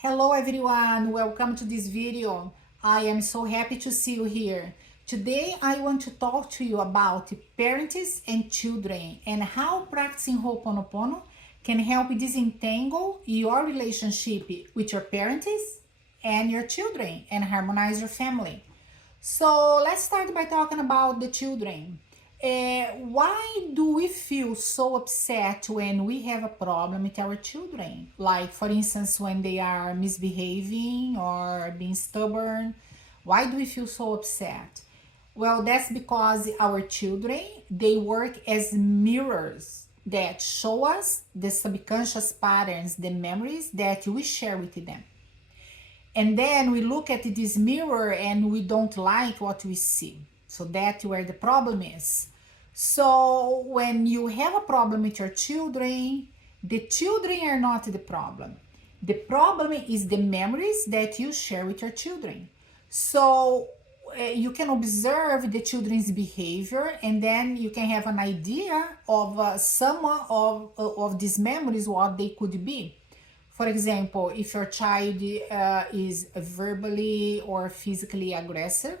Hello everyone, welcome to this video. I am so happy to see you here. Today I want to talk to you about parents and children and how practicing Ho'oponopono can help disentangle your relationship with your parents and your children and harmonize your family. So let's start by talking about the children. Why do we feel so upset when we have a problem with our children? Like, for instance, when they are misbehaving or being stubborn. Why do we feel so upset? Well, that's because our children, they work as mirrors that show us the subconscious patterns, the memories that we share with them. And then we look at this mirror and we don't like what we see. So that's where the problem is. So when you have a problem with your children, the children are not the problem. The problem is the memories that you share with your children. So you can observe the children's behavior, and then you can have an idea of some of these memories, what they could be. For example, if your child is verbally or physically aggressive,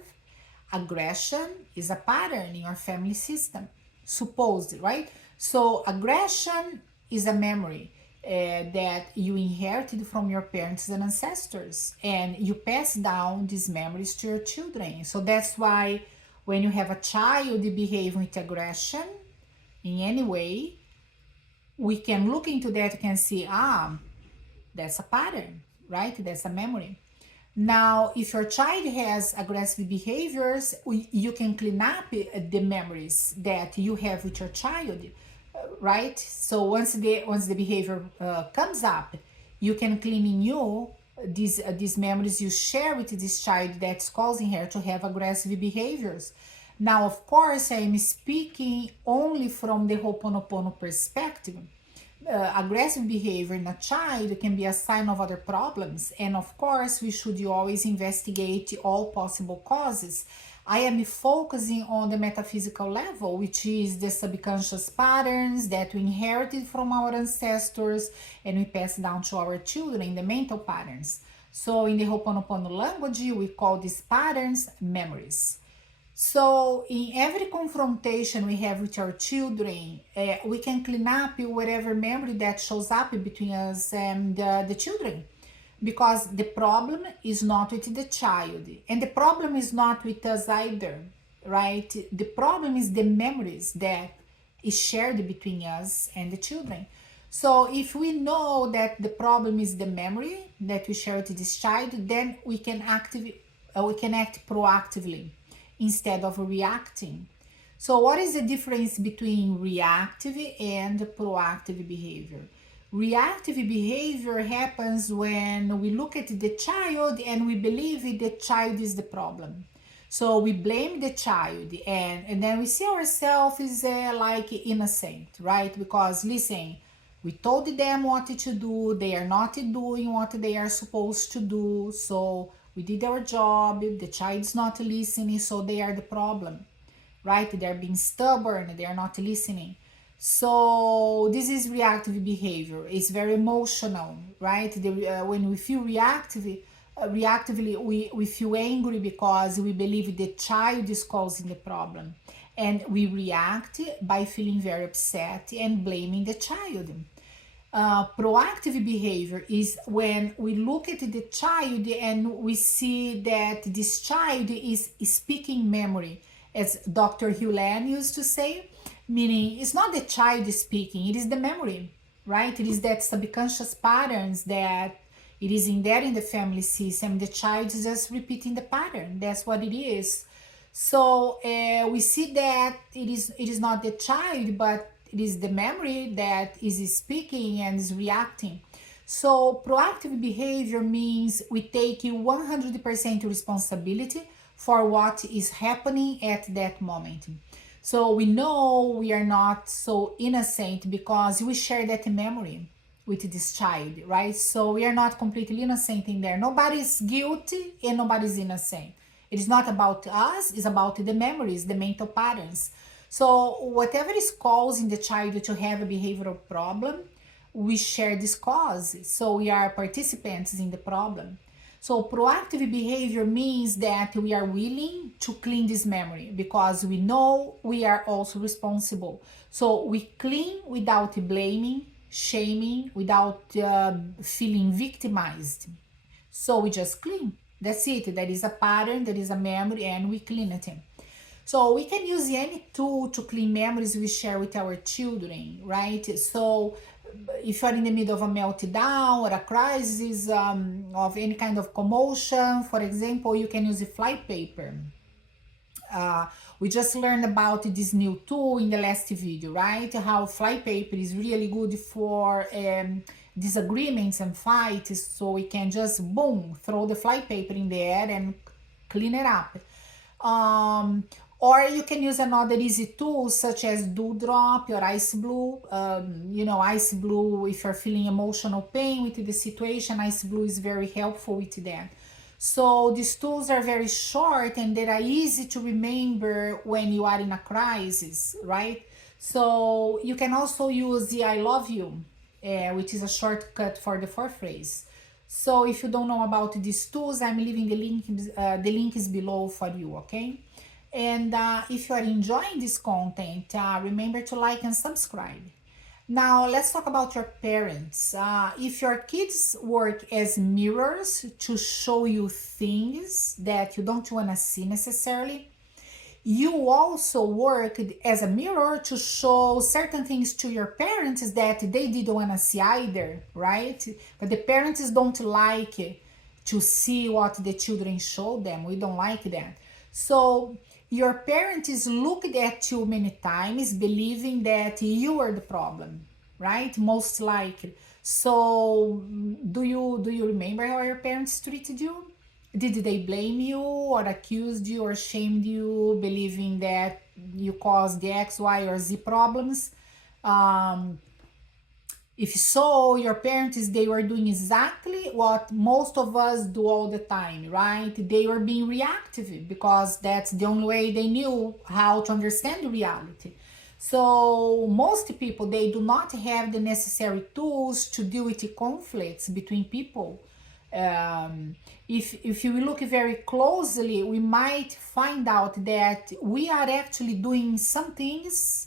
aggression is a pattern in your family system, supposed, right? So aggression is a memory that you inherited from your parents and ancestors, and you pass down these memories to your children. So that's why when you have a child behaving with aggression in any way, we can look into that and can see, that's a pattern, right? That's a memory. Now, if your child has aggressive behaviors, you can clean up the memories that you have with your child, right? So once the behavior comes up, you can clean in you these memories you share with this child that's causing her to have aggressive behaviors. Now, of course, I am speaking only from the Ho'oponopono perspective. Aggressive behavior in a child can be a sign of other problems, and of course we should always investigate all possible causes. I am focusing on the metaphysical level, which is the subconscious patterns that we inherited from our ancestors and we pass down to our children, the mental patterns. So in the Ho'oponopono language, we call these patterns memories. So in every confrontation we have with our children, we can clean up whatever memory that shows up between us and the children. Because the problem is not with the child, and the problem is not with us either, right? The problem is the memories that is shared between us and the children. So if we know that the problem is the memory that we share with this child, then we can act proactively instead of reacting. So what is the difference between reactive and proactive behavior? Reactive behavior happens when we look at the child and we believe the child is the problem. So we blame the child, and then we see ourselves as like innocent, right? Because listen, we told them what to do, they are not doing what they are supposed to do, so we did our job, the child's not listening, so they are the problem, right? They're being stubborn, they are not listening. So this is reactive behavior. It's very emotional, right? When we feel reactively, we feel angry because we believe the child is causing the problem. And we react by feeling very upset and blaming the child. Proactive behavior is when we look at the child and we see that this child is speaking memory, as Dr. Hewlett used to say, meaning it's not the child speaking, it is the memory, right? It is that subconscious patterns that it is in there in the family system. The child is just repeating the pattern. That's what it is. So we see that it is not the child, but it is the memory that is speaking and is reacting. So proactive behavior means we take 100% responsibility for what is happening at that moment. So we know we are not so innocent because we share that memory with this child, right? So we are not completely innocent in there. Nobody's guilty and nobody's innocent. It is not about us, it's about the memories, the mental patterns. So whatever is causing the child to have a behavioral problem, we share this cause, so we are participants in the problem. So proactive behavior means that we are willing to clean this memory because we know we are also responsible. So we clean without blaming, shaming, without feeling victimized. So we just clean. That's it. There is a pattern, there is a memory, and we clean it. So we can use any tool to clean memories we share with our children, right? So if you're in the middle of a meltdown or a crisis of any kind of commotion, for example, you can use a fly paper. We just learned about this new tool in the last video, right? How fly paper is really good for disagreements and fights. So we can just boom, throw the fly paper in the air and clean it up. Um, or you can use another easy tool such as Dewdrop or Ice Blue. Ice Blue, if you're feeling emotional pain with the situation, Ice Blue is very helpful with that. So these tools are very short and they are easy to remember when you are in a crisis, right? So you can also use the I love you, which is a shortcut for the fourth phrase. So if you don't know about these tools, I'm leaving the link. The link is below for you, okay? And if you are enjoying this content, remember to like and subscribe. Now let's talk about your parents. If your kids work as mirrors to show you things that you don't want to see necessarily, you also work as a mirror to show certain things to your parents that they didn't want to see either, right? But the parents don't like to see what the children show them. We don't like that. So your parents looked at you many times believing that you are the problem, right? Most likely. So do you remember how your parents treated you? Did they blame you or accused you or shamed you, believing that you caused the X, Y, or Z problems? Um, if so, your parents, they were doing exactly what most of us do all the time, right? They were being reactive because that's the only way they knew how to understand reality. So most people, they do not have the necessary tools to deal with the conflicts between people. If you look very closely, we might find out that we are actually doing some things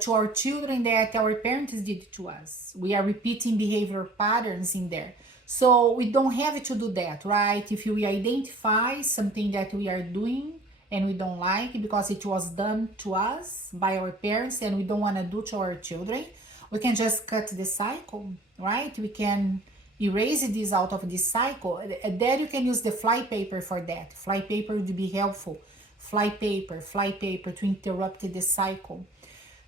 to our children that our parents did to us. We are repeating behavior patterns in there. So we don't have to do that, right? If we identify something that we are doing and we don't like because it was done to us by our parents and we don't want to do to our children, we can just cut the cycle, right? We can erase this out of this cycle. There you can use the fly paper for that. Fly paper would be helpful. Fly paper to interrupt the cycle.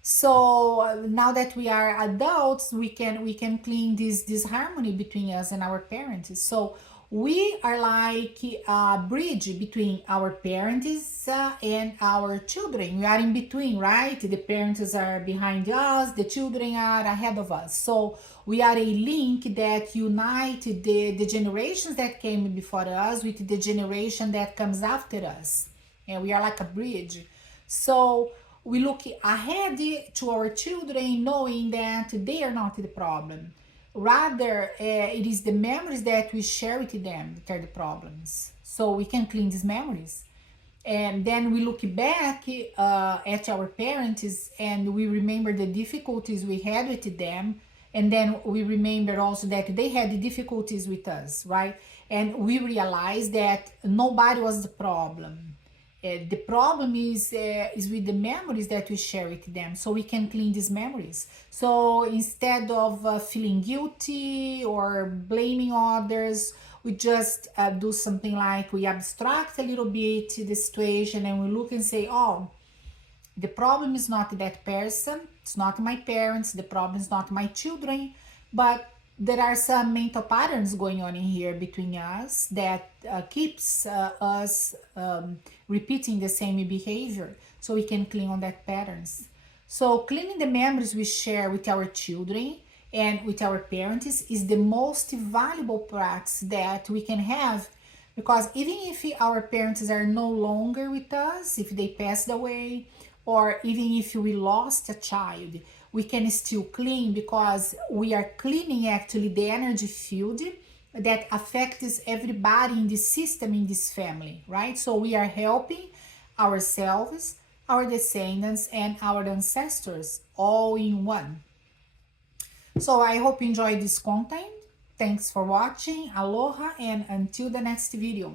So now that we are adults, we can clean this harmony between us and our parents. So we are like a bridge between our parents and our children. We are in between, right? The parents are behind us, the children are ahead of us. So we are a link that unites the generations that came before us with the generation that comes after us. And we are like a bridge. So we look ahead to our children knowing that they are not the problem. Rather, it is the memories that we share with them that are the problems. So we can clean these memories. And then we look back at our parents and we remember the difficulties we had with them. And then we remember also that they had difficulties with us, right? And we realize that nobody was the problem. The problem is with the memories that we share with them, so we can clean these memories. So instead of feeling guilty or blaming others, we just do something like we abstract a little bit the situation and we look and say, oh, the problem is not that person, it's not my parents, the problem is not my children, but there are some mental patterns going on in here between us that keeps us repeating the same behavior, so we can clean on that patterns. So cleaning the memories we share with our children and with our parents is the most valuable practice that we can have, because even if our parents are no longer with us, if they passed away, or even if we lost a child, we can still clean, because we are cleaning actually the energy field that affects everybody in this system, in this family, right? So we are helping ourselves, our descendants, and our ancestors all in one. So I hope you enjoyed this content. Thanks for watching. Aloha, and until the next video.